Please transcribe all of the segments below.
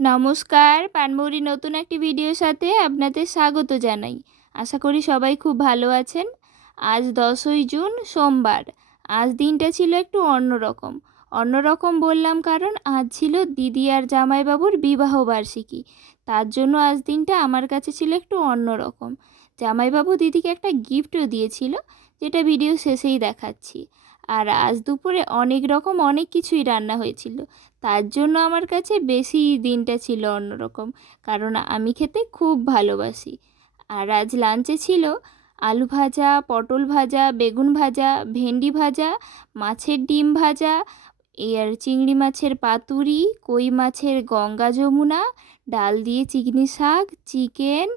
নমস্কার, পানমৌরি নতুন একটি ভিডিওর সাথে আপনাদের স্বাগত জানাই। আশা করি সবাই খুব ভালো আছেন। আজ 10ই জুন সোমবার। আজ দিনটা ছিল একটু অন্যরকম। অন্যরকম বললাম কারণ আজ ছিল দিদি আর জামাইবাবুর বিবাহবার্ষিকী। তার জন্য আজ দিনটা আমার কাছে ছিল একটু অন্যরকম। জামাইবাবু দিদিকে একটা গিফটও দিয়েছিল, যেটা ভিডিও শেষেই দেখাচ্ছি। আর আজ দুপুরে অনেক কিছুই রান্না হয়েছিল। তার জন্য আমার কাছে বেশি দিনটা ছিল অন্যরকম, কারণ আমি খেতে খুব ভালোবাসি। আর আজ লাঞ্চে ছিল আলু ভাজা, পটল ভাজা, বেগুন ভাজা, ভেন্ডি ভাজা, মাছের ডিম ভাজা, আর চিংড়ি মাছের পাতুরি, কই মাছের গঙ্গা যমুনা, ডাল দিয়ে চিকনি শাক, চিকেন,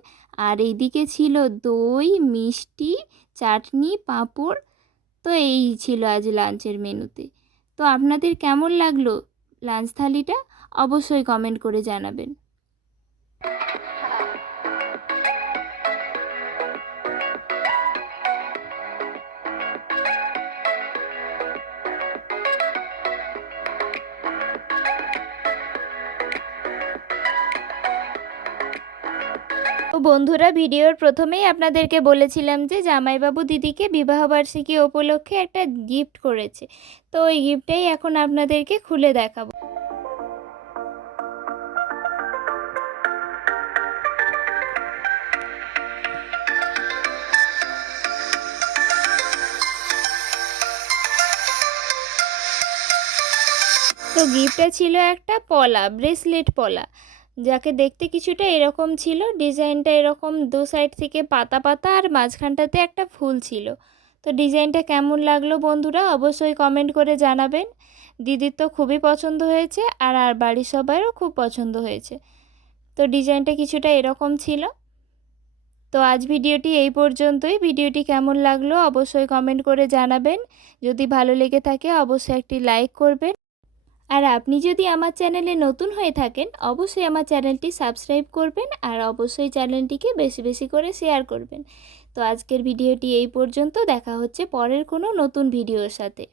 আর এইদিকে ছিল দই, মিষ্টি, চাটনি, পাঁপড়। তো এই ছিল আজ লাঞ্চের মেনুতে। তো আপনাদের কেমন লাগলো লাঞ্চ থালিটা? অবশ্যই কমেন্ট করে জানাবেন। তো বন্ধুরা, ভিডিওর প্রথমেই আপনাদেরকে বলেছিলাম যে জামাইবাবু দিদিকে বিবাহবার্ষিকী উপলক্ষে একটা গিফট করেছে। তো ওই গিফটটাই এখন আপনাদেরকে খুলে দেখাবো। তো গিফটটা ছিল একটা পলা, ব্রেসলেট পলা, যাকে দেখতে কিছুটা এরকম ছিল। ডিজাইনটা এরকম দু সাইড থেকে পাতা পাতা, আর মাঝখানটাতে একটা ফুল ছিল। তো ডিজাইনটা কেমন লাগলো বন্ধুরা অবশ্যই কমেন্ট করে জানাবেন। দিদির তো খুবই পছন্দ হয়েছে, আর বাড়ির সবাইরও খুব পছন্দ হয়েছে। তো ডিজাইনটা কিছুটা এরকম ছিল। তো আজ ভিডিওটি এই পর্যন্তই। ভিডিওটি কেমন লাগলো অবশ্যই কমেন্ট করে জানাবেন। যদি ভালো লেগে থাকে অবশ্যই একটি লাইক করবেন। আর আপনি যদি আমার চ্যানেলে নতুন হয়ে থাকেন অবশ্যই আমার চ্যানেলটি সাবস্ক্রাইব করবেন, আর অবশ্যই চ্যানেলটিকে বেশি বেশি করে শেয়ার করবেন। তো আজকের ভিডিওটি এই পর্যন্ত। দেখা হচ্ছে পরের কোনো নতুন ভিডিওর সাথে।